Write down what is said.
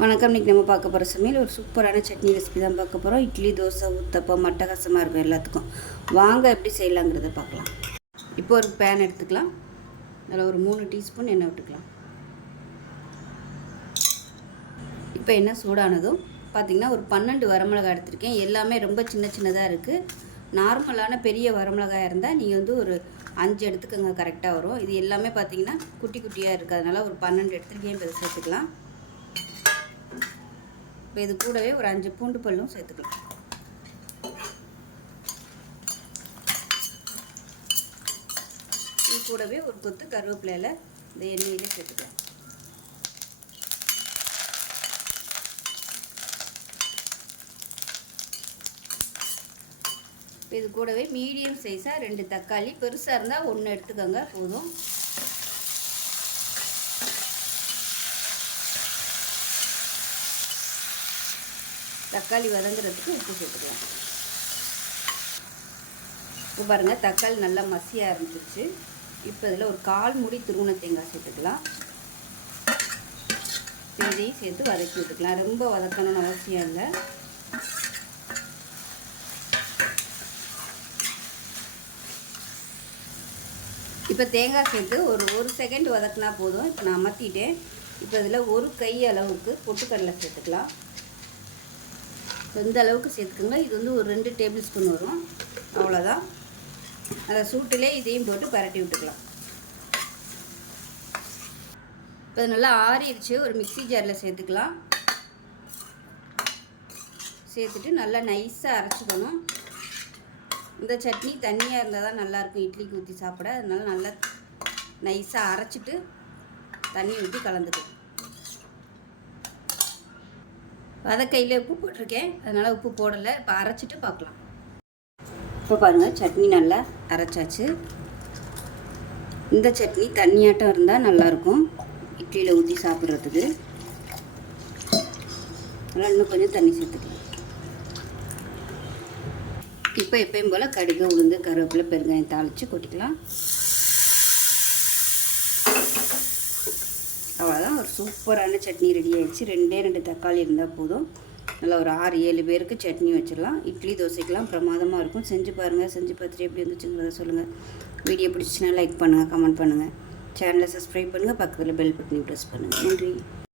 வணக்கம். இன்றைக்கி நம்ம பார்க்க போகிற சமையல் ஒரு சூப்பரான சட்னி ரெசிபி தான் பார்க்க போகிறோம். இட்லி, தோசை, ஊத்தப்பம் அட்டகாசமாக இருக்கும் எல்லாத்துக்கும். வாங்க எப்படி செய்யலாங்கிறத பார்க்கலாம். இப்போ ஒரு பேன் எடுத்துக்கலாம். அதில் ஒரு 3 டீஸ்பூன் எண்ணெய் விட்டுக்கலாம். இப்போ எண்ணெய் சூடானதும் பார்த்திங்கன்னா ஒரு 12 வரமிளகாய் எடுத்திருக்கேன். எல்லாமே ரொம்ப சின்ன சின்னதாக இருக்குது. நார்மலான பெரிய வரமிளகாயாக இருந்தால் நீங்கள் ஒரு 5 எடுத்துக்கோங்க, கரெக்டாக வரும். இது எல்லாமே பார்த்திங்கன்னா குட்டி குட்டியாக இருக்குது. அதனால் ஒரு 12 எடுத்துருக்கேன். இப்போ இதை சேர்த்துக்கலாம். இப்போ இது கூடவே ஒரு 5 பூண்டு பல்லும் சேர்த்துக்கலாம். இது கூடவே ஒரு கொத்து கருவேப்பிலையில் இந்த எண்ணெயில் சேர்த்துக்கலாம். இப்போ இது கூடவே மீடியம் சைஸாக 2 தக்காளி, பெருசாக இருந்தால் 1 எடுத்துக்கோங்க போதும். தக்காளி வதங்குறதுக்கு உப்பு சேர்த்துக்கலாம். இப்போ பாருங்கள், தக்காளி நல்லா மசிய ஆரம்பிச்சிருச்சு. இப்போ இதில் ஒரு 1/4 மூடி துருவன தேங்காய் சேர்த்துக்கலாம். இதையும் சேர்த்து வதக்கி விட்டுக்கலாம். ரொம்ப வதக்கணும்னு அவசியம் இல்லை. இப்போ தேங்காய் சேர்த்து ஒரு செகண்ட் வதக்கினா போதும். இப்போ நான் அமர்த்திட்டேன். இப்போ இதில் ஒரு கை அளவுக்கு பொட்டுக்கடலை சேர்த்துக்கலாம். இந்த அளவுக்கு சேர்த்துக்கோங்க. இது ஒரு 2 டேபிள் ஸ்பூன் வரும், அவ்வளோதான். அதை சூட்டிலே இதையும் போட்டு பரட்டி விட்டுக்கலாம். இப்போ இது நல்லா ஆறிடுச்சு. ஒரு மிக்ஸி ஜாரில் சேர்த்துக்கலாம். சேர்த்துட்டு நல்லா நைஸாக அரைச்சிக்கணும். இந்த சட்னி தண்ணியாக இருந்தால் தான் நல்லாயிருக்கும் இட்லிக்கு ஊற்றி சாப்பிட. அதனால நல்லா நைஸாக அரைச்சிட்டு தண்ணி ஊற்றி கலந்துக்கலாம். வதக்கையில் உப்பு போட்டிருக்கேன், அதனால் உப்பு போடலை. இப்போ அரைச்சிட்டு பார்க்கலாம். இப்போ பாருங்கள், சட்னி நல்லா அரைச்சாச்சு. இந்த சட்னி தண்ணியாட்டம் இருந்தால் நல்லாயிருக்கும் இட்லியில் ஊற்றி சாப்பிட்றதுக்கு. அதனால் இன்னும் கொஞ்சம் தண்ணி சேர்த்துக்கலாம். இப்போ எப்பயும் போல் கடுகு, உளுந்து, கருவேப்பிலை, பெருங்காயம் தாளித்து கொட்டிக்கலாம். அவ்வளோதான், ஒரு சூப்பரான சட்னி ரெடி ஆகிடுச்சு. 2 தக்காளி இருந்தால் போதும். நல்லா ஒரு 6-7 பேருக்கு சட்னி வச்சிடலாம். இட்லி, தோசைக்கெலாம் பிரமாதமாக இருக்கும். செஞ்சு பாருங்கள். செஞ்சு பார்த்துட்டு எப்படி இருந்துச்சுங்கிறத சொல்லுங்கள். வீடியோ பிடிச்சிச்சின்னா லைக் பண்ணுங்கள், கமெண்ட் பண்ணுங்கள். சேனலை சப்ஸ்கிரைப் பண்ணுங்கள். பக்கத்தில் பெல் பட்டனை ப்ரெஸ் பண்ணுங்கள். நன்றி.